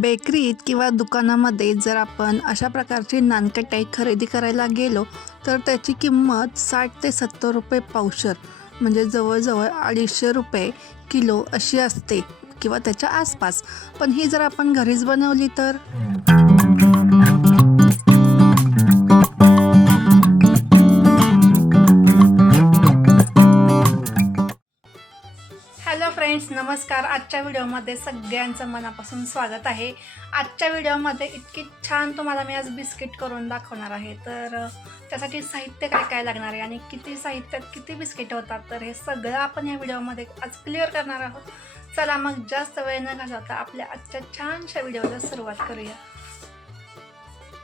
बेकरीत किंवा दुकानामध्ये जर आपण अशा प्रकारची नानकटाई खरेदी करायला गेलो तर त्याची किंमत साठ ते सत्तर रुपये पावशर म्हणजे जवळजवळ अडीचशे रुपये किलो अशी असते किंवा त्याच्या आसपास. पण ही जर आपण घरीच बनवली तर? आजच्या व्हिडिओमध्ये सगळ्यांचं मनापासून स्वागत आहे. आजच्या व्हिडिओमध्ये इतकी छान तुम्हाला मी आज बिस्किट करून दाखवणार आहे. तर त्यासाठी साहित्य काय काय लागणार आहे आणि किती साहित्यात किती बिस्किट होतात तर हे सगळं आपण या व्हिडिओमध्ये आज क्लिअर करणार आहोत. चला मग जास्त वेळ न घालवता आपल्या आजच्या छानशा व्हिडिओला सुरुवात करूया.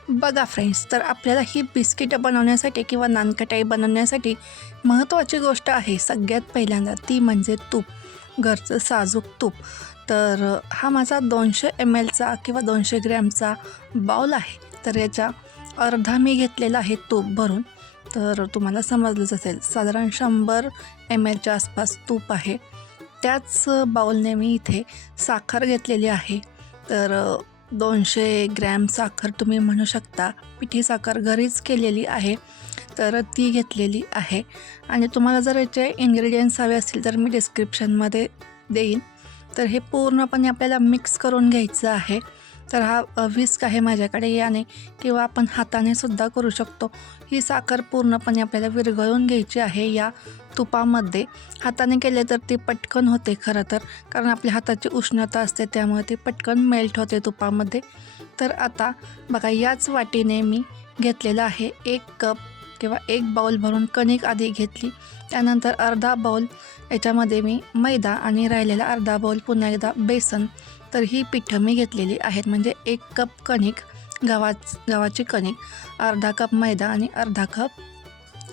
बघा फ्रेंड्स तर आपल्याला ही बिस्किटं बनवण्यासाठी किंवा नानकटाई बनवण्यासाठी महत्त्वाची गोष्ट आहे सगळ्यात पहिल्यांदा ती म्हणजे तूप. घरचं साजूक तूप. तर हा माझा दोनशे एम एलचा किंवा दोनशे ग्रॅमचा बाउल आहे. तर याच्या अर्धा मी घेतलेला आहे तूप भरून. तर तुम्हाला समजलंच असेल साधारण शंभर एम एलच्या आसपास तूप आहे. त्याच बाउलने बाऊलने मी इथे साखर घेतलेली आहे. तर दोनशे ग्रॅम साखर तुम्ही म्हणू शकता. पिठी साखर घरीच केलेली आहे. तर ती घेतलेली आहे. आणि तुम्हाला जर याचे इन्ग्रेडियंट्स हवे असतील तर मी डिस्क्रिप्शनमध्ये देईन. तर हे पूर्णपणे आपल्याला मिक्स करून घ्यायचं आहे. तर हा विस्क आहे माझ्याकडे याने किंवा आपण हाताने सुद्धा करू शकतो. ही साखर पूर्णपणे आपल्याला विरघळून घ्यायची आहे या तुपामध्ये. हाताने केले तर ती पटकन होते खरं तर कारण आपल्या हाताची उष्णता असते त्यामुळे ती पटकन मेल्ट होते तुपामध्ये. तर आता बघा याच वाटीने मी घेतलेला आहे एक कप किंवा एक बाउल भरून कणिक आधी घेतली. त्यानंतर अर्धा बाउल याच्यामध्ये मी मैदा आणि राहिलेला अर्धा बाउल पुन्हा एकदा बेसन. तर ही पिठं मी घेतलेली आहेत. म्हणजे एक कप कणिक गव्हाच गव्हाची कणिक अर्धा कप मैदा आणि अर्धा कप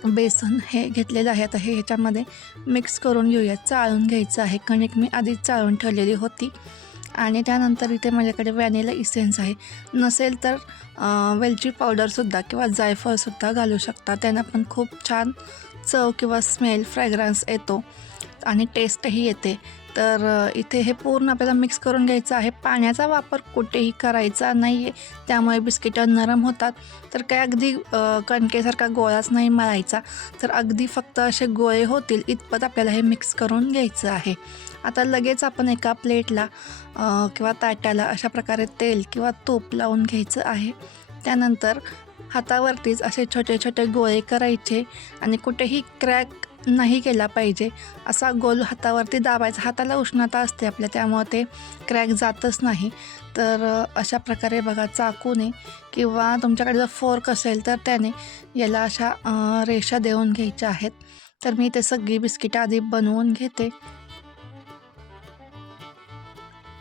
बेसन हे घेतलेलं आहे. आता हे ह्याच्यामध्ये मिक्स करून घेऊया. चाळून घ्यायचं आहे. कणिक मी आधीच चाळून ठेवलेली होती. आणि त्यानंतर इथे माझ्याकडे व्हॅनिला इसेन्स आहे. नसेल तर वेलची पावडरसुद्धा किंवा जायफळसुद्धा घालू शकता. त्यांना पण खूप छान चव किंवा स्मेल फ्रॅग्रन्स येतो. आणि टेस्टही येते. तर इथे हे पूर्ण आपल्याला मिक्स करून घ्यायचं आहे. पाण्याचा वापर कुठेही करायचा नाही आहे त्यामुळे बिस्किटं नरम होतात. तर काय अगदी कणकेसारखा गोळाच नाही मळायचा. तर अगदी फक्त असे गोळे होतील इतपत आपल्याला हे मिक्स करून घ्यायचं आहे. आता लगेच आपण एका प्लेटला किंवा ताट्याला अशा प्रकारे तेल किंवा तूप लावून घ्यायचं आहे. त्यानंतर हातावरतीच असे छोटे छोटे गोळे करायचे आणि कुठेही क्रॅक नाही केला पाहिजे. असा गोल हातावरती दाबायचा. हाताला उष्णता असते आपल्या त्यामुळं ते क्रॅक जातच नाही. तर अशा प्रकारे बघा चाकूने किंवा तुमच्याकडे जर फोर्क असेल तर त्याने याला अशा रेषा देऊन घ्यायच्या आहेत. तर मी ते सगळी बिस्किटं आधी बनवून घेते.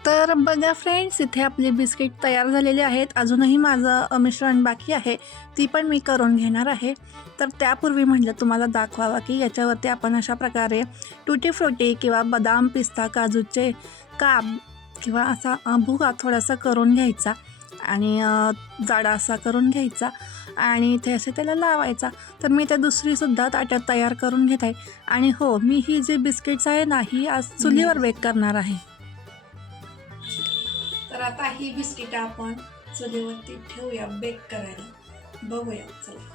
तर बघा फ्रेंड्स इथे आपली बिस्किट तयार झालेली आहेत. अजूनही माझं मिश्रण बाकी आहे. ती पण मी करून घेणार आहे. तर त्यापूर्वी म्हटलं तुम्हाला दाखवावं की याच्यावरती आपण अशा प्रकारे टुटी फ्रुटी किंवा बदाम पिस्ता काजूचे काप किंवा असा भुगा थोडासा करून घ्यायचा आणि जाडा असा करून घ्यायचा आणि इथे असे त्याला लावायचा. तर मी ते दुसरीसुद्धा ताट्यात तयार करून घेत आहे. आणि हो मी ही जी बिस्किट्स आहे ना ही आज चुलीवर बेक करणार आहे. आता ही बिस्किटं आपण चुलीवरती ठेवूया बेक करायला. बघूया चला.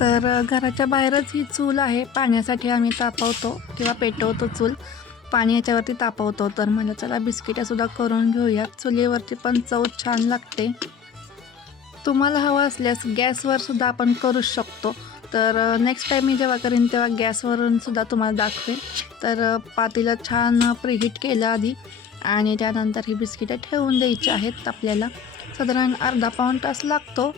तर घराच्या बाहेरच ही चूल आहे. पाण्यासाठी आम्ही तापवतो किंवा पेटवतो चूल. पाणी याच्यावरती तापवतो. तर मला चला बिस्किटंसुद्धा करून घेऊया. चुलीवरती पण चव छान लागते. तुम्हाला हवं असल्यास गॅसवर सुद्धा आपण करू शकतो. तर नेक्स्ट टाईम मी जेव्हा करीन तेव्हा गॅसवरून सुद्धा तुम्हाला दाखवेन. तर पातीला पातेलं छान प्रिहीट केलं आधी आणि त्यानंतर ही बिस्किटं ठेवून द्यायची आहेत आपल्याला. साधारण अर्धा पाऊण तास लागतो.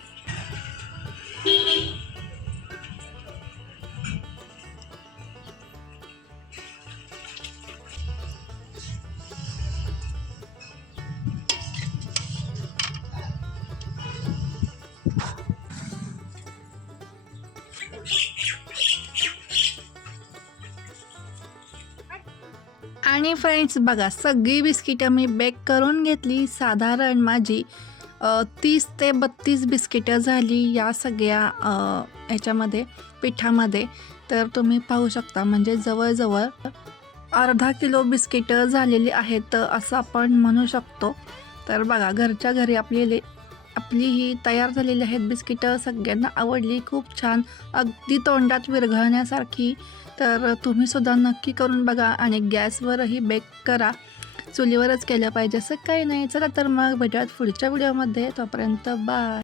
आणि फ्रेंड्स बघा सगळी बिस्किटं मी बेक करून घेतली. साधारण माझी तीस ते बत्तीस बिस्किटं झाली या सगळ्या ह्याच्यामध्ये पिठामध्ये. तर तुम्ही पाहू शकता म्हणजे जवळजवळ अर्धा किलो बिस्किटं झालेली आहेत असं आपण म्हणू शकतो. तर बघा घरच्या घरी आपली आपली ही तयार झालेली आहेत बिस्किटं सगळ्यांना आवडली खूप छान. अगदी तोंडात विरघळण्यासारखी. तर तुम्हीसुद्धा नक्की करून बघा आणि गॅसवरही बेक करा. चुलीवरच केलं पाहिजे असं काही नाही. चला तर मग भेटूयात पुढच्या व्हिडिओमध्ये. तोपर्यंत बाय.